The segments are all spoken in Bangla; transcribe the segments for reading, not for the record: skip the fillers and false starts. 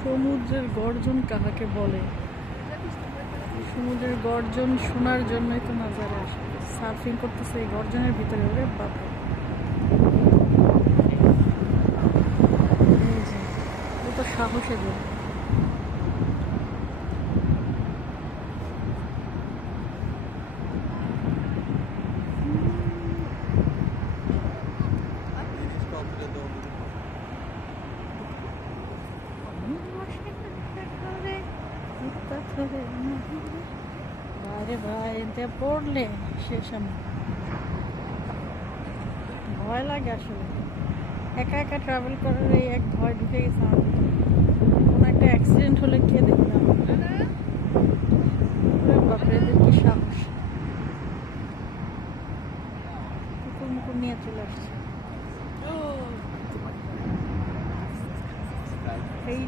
সমুদ্রের গর্জন কাহাকে বলে? সমুদ্রের গর্জন শোনার জন্যই তো নাজারে আসে। সার্ফিং করতেছে এই গর্জনের ভিতরে, ওরে বাবা! এই যে ও তো সাহসে দেবে। বাইরে ভাই এতে পড়লে শেষ। আমি ভয় লাগে আসলে, একা একা ট্রাভেল করার এই এক ভয় ঢুকে গেছে আমার ভিতরে। কোনো একটা অ্যাক্সিডেন্ট হলে কে দেখবে? বাপরে, এদের কি সাহস! কুকুর মুকুর নিয়ে চলে আসছে। এই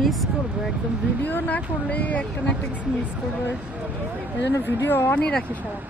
মিস করবো একদম, ভিডিও না করলেই একটা না একটা কিছু মিস করবো। এই জন্য ভিডিও অনই রাখি সারা।